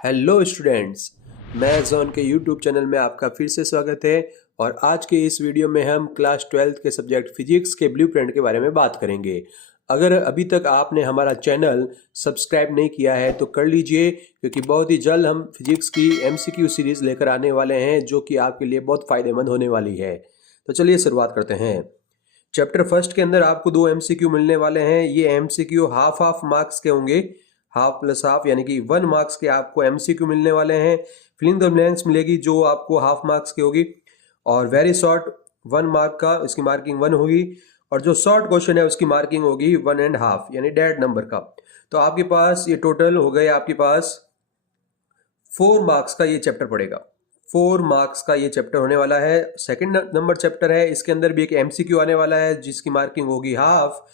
Hello students, मैं John के YouTube channel में आपका फिर से स्वागत है। और आज के इस वीडियो में हम क्लास 12th के सब्जेक्ट फिजिक्स के ब्लूप्रिंट के बारे में बात करेंगे। अगर अभी तक आपने हमारा चैनल सब्सक्राइब नहीं किया है तो कर लीजिए, क्योंकि बहुत ही जल्द हम फिजिक्स की एमसीक्यू सीरीज़ लेकर आने वाले हैं जो कि आपके लिए बहुत फ़ायदेमंद होने वाली है। तो चलिए शुरुआत करते हैं। चैप्टर फर्स्ट के अंदर आपको 2 एमसीक्यू मिलने वाले हैं। ये एमसीक्यू हाफ मार्क्स के होंगे, हाफ प्लस हाफ यानी कि 1 मार्क्स के आपको एमसीक्यू मिलने वाले हैं। फिलिंग द ब्लैंक्स मिलेगी जो आपको हाफ मार्क्स की होगी, और वेरी शॉर्ट 1 मार्क का, इसकी मार्किंग 1 होगी। और जो शॉर्ट क्वेश्चन है उसकी मार्किंग होगी 1.5 यानी डेड नंबर का। तो आपके पास ये टोटल हो गए, आपके पास 4 मार्क्स का ये चैप्टर पड़ेगा। 4 मार्क्स का ये चैप्टर होने वाला है। सेकंड नंबर चैप्टर है, इसके अंदर भी एक एमसीक्यू आने वाला है जिसकी मार्किंग होगी हाफ,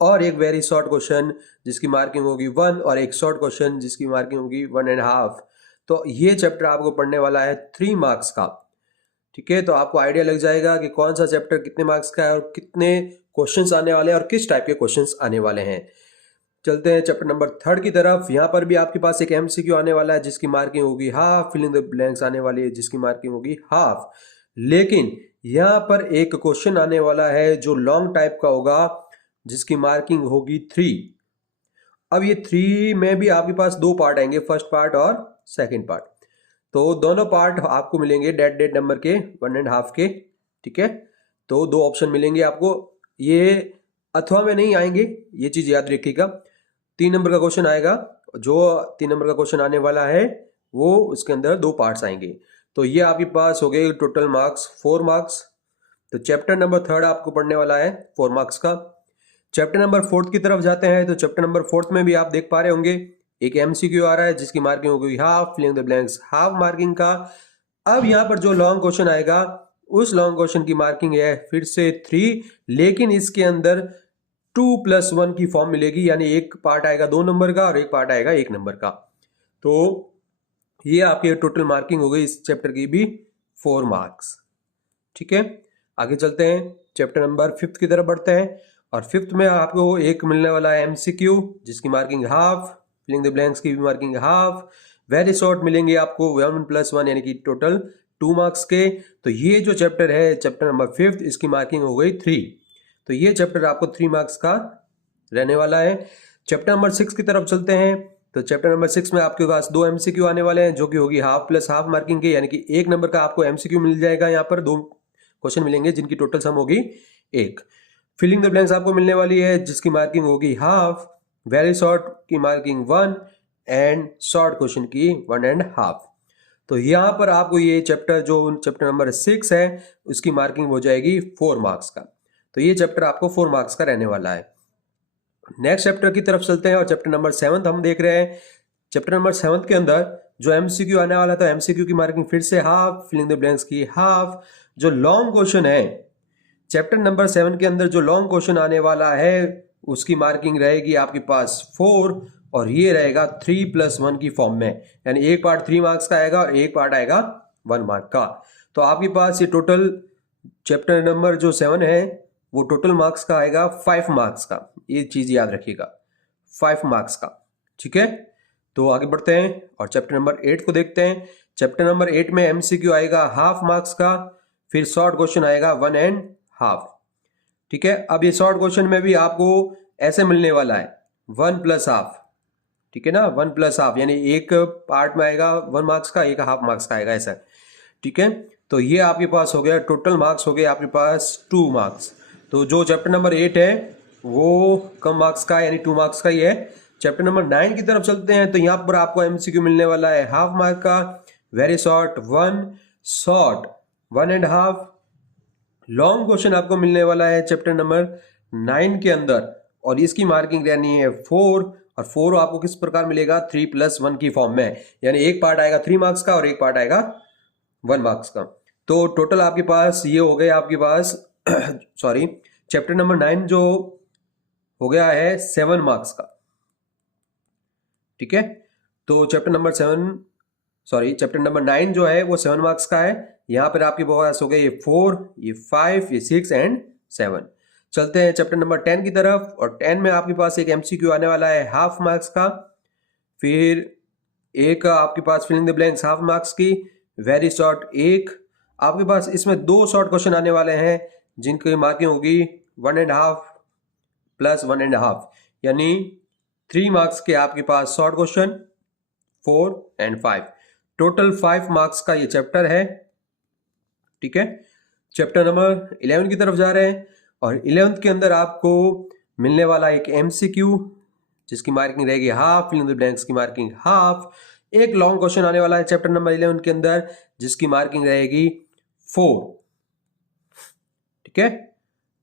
और एक वेरी शॉर्ट क्वेश्चन जिसकी मार्किंग होगी 1, और एक शॉर्ट क्वेश्चन जिसकी मार्किंग होगी 1.5। तो ये चैप्टर आपको पढ़ने वाला है 3 मार्क्स का। ठीक है, तो आपको आइडिया लग जाएगा कि कौन सा चैप्टर कितने मार्क्स का है और कितने क्वेश्चंस आने वाले हैं और किस टाइप के क्वेश्चंस आने वाले हैं। चलते हैं चैप्टर नंबर 3 की तरफ। यहाँ पर भी आपके पास एक एमसीक्यू आने वाला है जिसकी मार्किंग होगी हाफ, फिलिंग द ब्लैंक्स आने वाली है जिसकी मार्किंग होगी हाफ। लेकिन यहाँ पर एक क्वेश्चन आने वाला है जो लॉन्ग टाइप का होगा जिसकी मार्किंग होगी 3। अब ये 3 में भी आपके पास 2 पार्ट आएंगे, फर्स्ट पार्ट और सेकंड पार्ट। तो दोनों पार्ट आपको मिलेंगे डेड नंबर के 1.5 के। ठीक है, तो 2 ऑप्शन मिलेंगे आपको। ये अथवा में नहीं आएंगे, ये चीज़ याद रखिएगा। 3 नंबर का क्वेश्चन आएगा, जो 3 नंबर का क्वेश्चन आने वाला है वो उसके अंदर 2 पार्ट्स आएंगे। तो ये आपके पास हो गए टोटल मार्क्स 4 मार्क्स। तो चैप्टर नंबर 3 आपको पढ़ने वाला है 4 मार्क्स का। चैप्टर नंबर 4 की तरफ जाते हैं। तो चैप्टर नंबर 4 में भी आप देख पा रहे होंगे एक एमसीक्यू आ रहा है जिसकी मार्किंग होगी half, filling the blanks half marking का। अब यहाँ पर जो लॉन्ग क्वेश्चन आएगा उस लॉन्ग क्वेश्चन की मार्किंग है फिर से 3, लेकिन इसके अंदर 2+1 की फॉर्म मिलेगी, यानी एक पार्ट आएगा 2 नंबर का और एक पार्ट आएगा 1 नंबर का। तो ये आपकी टोटल मार्किंग हो गई इस चैप्टर की भी 4 मार्क्स। ठीक है, आगे चलते हैं, चैप्टर नंबर 5 की तरफ बढ़ते हैं। और 5th में आपको एक मिलने वाला है एमसीक्यू जिसकी marking half, filling the blanks की भी मार्किंग हाफ। वेरी शॉर्ट मिलेंगे आपको 1+1 यानी कि टोटल 2 मार्क्स के। तो ये जो चैप्टर है चैप्टर नंबर 5 इसकी मार्किंग हो गई 3। तो ये चैप्टर आपको 3 मार्क्स का रहने वाला है। चैप्टर नंबर 6 की तरफ चलते हैं। तो चैप्टर नंबर 6 में आपके पास 2 एमसीक्यू आने वाले हैं जो कि होगी हाफ प्लस हाफ मार्किंग के, यानी कि 1 नंबर का आपको एमसीक्यू मिल जाएगा। यहाँ पर 2 क्वेश्चन मिलेंगे जिनकी टोटल सम होगी 1। फिलिंग द ब्लैंक्स आपको मिलने वाली है जिसकी मार्किंग होगी हाफ, वेरी शॉर्ट की मार्किंग 1 एंड शॉर्ट क्वेश्चन की 1.5। तो यहाँ पर आपको ये चैप्टर जो चैप्टर नंबर 6 है उसकी मार्किंग हो जाएगी 4 मार्क्स का। तो ये चैप्टर आपको 4 मार्क्स का रहने वाला है। नेक्स्ट चैप्टर की तरफ चलते हैं और चैप्टर नंबर 7 हम देख रहे हैं। चैप्टर नंबर 7 के अंदर जो एमसीक्यू आने वाला था, एमसीक्यू की मार्किंग फिर से हाफ, फिलिंग द ब्लैंक्स की हाफ। जो लॉन्ग क्वेश्चन है चैप्टर नंबर 7 के अंदर, जो लॉन्ग क्वेश्चन आने वाला है उसकी मार्किंग रहेगी आपके पास 4, और ये रहेगा 3+1 की फॉर्म में, यानी एक पार्ट 3 मार्क्स का आएगा और एक पार्ट आएगा 1 मार्क का। तो आपके पास ये टोटल चैप्टर नंबर जो 7 है वो टोटल मार्क्स का आएगा 5 मार्क्स का। ये चीज़ याद रखिएगा, 5 मार्क्स का। ठीक है, तो आगे बढ़ते हैं और चैप्टर नंबर 8 को देखते हैं। चैप्टर नंबर 8 में एमसीक्यू आएगा हाफ मार्क्स का, फिर शॉर्ट क्वेश्चन आएगा 1.5। ठीक है, अब ये शॉर्ट क्वेश्चन में भी आपको ऐसे मिलने वाला है 1+हाफ। ठीक है ना, 1+हाफ यानी एक पार्ट में आएगा 1 मार्क्स का, एक हाफ मार्क्स का आएगा ऐसा। ठीक है, तो ये आपके पास हो गया, टोटल मार्क्स हो गए आपके पास 2 मार्क्स। तो जो चैप्टर नंबर 8 है वो कम मार्क्स का यानी 2 मार्क्स का ही है। चैप्टर नंबर 9 की तरफ चलते हैं। तो यहाँ पर आपको एमसीक्यू मिलने वाला है हाफ मार्क का, very short 1, short 1.5। Long question आपको मिलने वाला है चैप्टर नंबर 9 के अंदर, और इसकी मार्किंग रहनी है 4, और 4 आपको किस प्रकार मिलेगा 3+1 की फॉर्म में, यानी एक पार्ट आएगा 3 मार्क्स का और एक पार्ट आएगा 1 मार्क्स का। तो टोटल आपके पास ये हो गए आपके पास सॉरी, चैप्टर नंबर 9 जो हो गया है 7 मार्क्स का। ठीक है, तो चैप्टर नंबर 9 जो है वो 7 मार्क्स का है। यहाँ पर आपके पास हो गए ये 4, ये 5, ये 6 एंड 7। चलते हैं चैप्टर नंबर 10 की तरफ, और 10 में आपके पास एक एमसीक्यू आने वाला है हाफ मार्क्स का, फिर एक आपके पास filling the blanks half marks की, वेरी शॉर्ट एक। आपके पास इसमें 2 शॉर्ट क्वेश्चन आने वाले हैं जिनकी मार्किंग होगी 1.5 प्लस 1.5, यानी 3 मार्क्स के आपके पास short question, 4 and 5। Total 5 marks का ये चैप्टर है। ठीक है, चैप्टर नंबर 11 की तरफ जा रहे हैं और 11th के अंदर आपको मिलने वाला एक MCQ जिसकी मार्किंग रहेगी half, fill in the blanks की मार्किंग हाफ। एक लॉन्ग क्वेश्चन आने वाला है चैप्टर नंबर 11 के अंदर जिसकी मार्किंग रहेगी 4। ठीक है,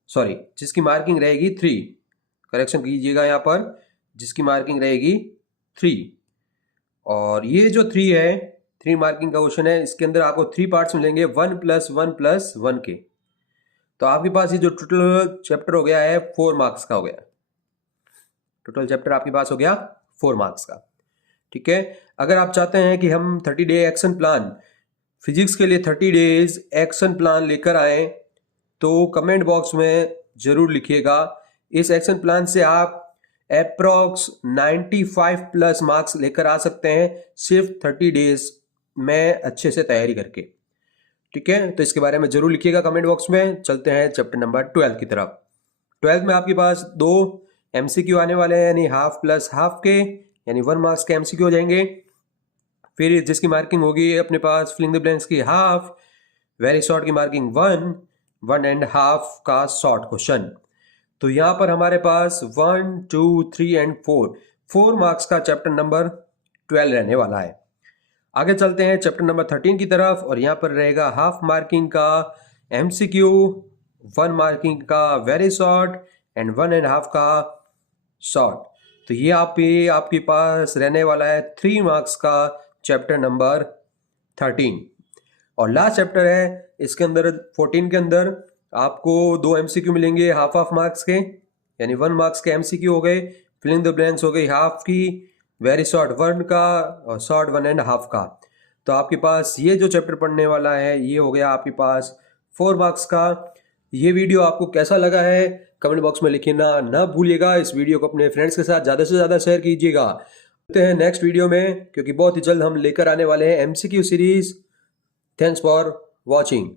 सॉरी, जिसकी मार्किंग रहेगी 3, करेक्शन कीजिएगा यहाँ पर, जिसकी मार्किंग रहेगी 3। और ये जो 3 है, 3 मार्किंग का क्वेश्चन है, इसके अंदर आपको 3 पार्ट्स मिलेंगे 1 + 1 + 1 के। तो आपके पास ये जो टोटल चैप्टर हो गया है 4 मार्क्स का हो गया। टोटल चैप्टर आपके पास हो गया 4 मार्क्स का। ठीक है, अगर आप चाहते हैं कि हम 30 डे एक्शन प्लान फिजिक्स के लिए 30 डेज एक्शन प्लान लेकर आए तो कमेंट बॉक्स में जरूर लिखिएगा। इस एक्शन प्लान से आप अप्रॉक्स 95+ मार्क्स लेकर आ सकते हैं सिर्फ 30 डेज में अच्छे से तैयारी करके। ठीक है, तो इसके बारे में जरूर लिखिएगा कमेंट बॉक्स में। चलते हैं चैप्टर नंबर 12 की तरफ। 12 में आपके पास 2 MCQ आने वाले हैं, यानी हाफ प्लस हाफ के, यानी 1 मार्क्स के MCQ हो जाएंगे। फिर जिसकी मार्किंग होगी अपने पास फिलिंग द ब्लैंक्स की हाफ, वेरी शॉर्ट की मार्किंग 1, 1.5 का शॉर्ट क्वेश्चन। तो यहाँ पर हमारे पास 1, 2, 3 एंड 4 मार्क्स का चैप्टर नंबर 12 रहने वाला है। आगे चलते हैं चैप्टर नंबर 13 की तरफ और यहाँ पर रहेगा हाफ मार्किंग का MCQ, 1 मार्किंग का वेरी शॉर्ट एंड 1.5 का शॉर्ट। तो ये आपके पास रहने वाला है 3 मार्क्स का चैप्टर नंबर 13। और लास्ट चैप्टर है इसके अंदर 14 के अंदर आपको 2 MCQ मिलेंगे हाफ मार्क्स के, यानी 1 मार्क्स के MCQ हो गए, फिलिंग द ब्लैंक्स हो गई हाफ की, वेरी शॉर्ट 1 का और शॉर्ट 1.5 का। तो आपके पास ये जो चैप्टर पढ़ने वाला है ये हो गया आपके पास 4 मार्क्स का। ये वीडियो आपको कैसा लगा है कमेंट बॉक्स में लिखना ना भूलिएगा। इस वीडियो को अपने फ्रेंड्स के साथ ज़्यादा से ज़्यादा शेयर कीजिएगा। मिलते हैं नेक्स्ट वीडियो में, क्योंकि बहुत ही जल्द हम लेकर आने वाले हैं MCQ series. Thanks for watching.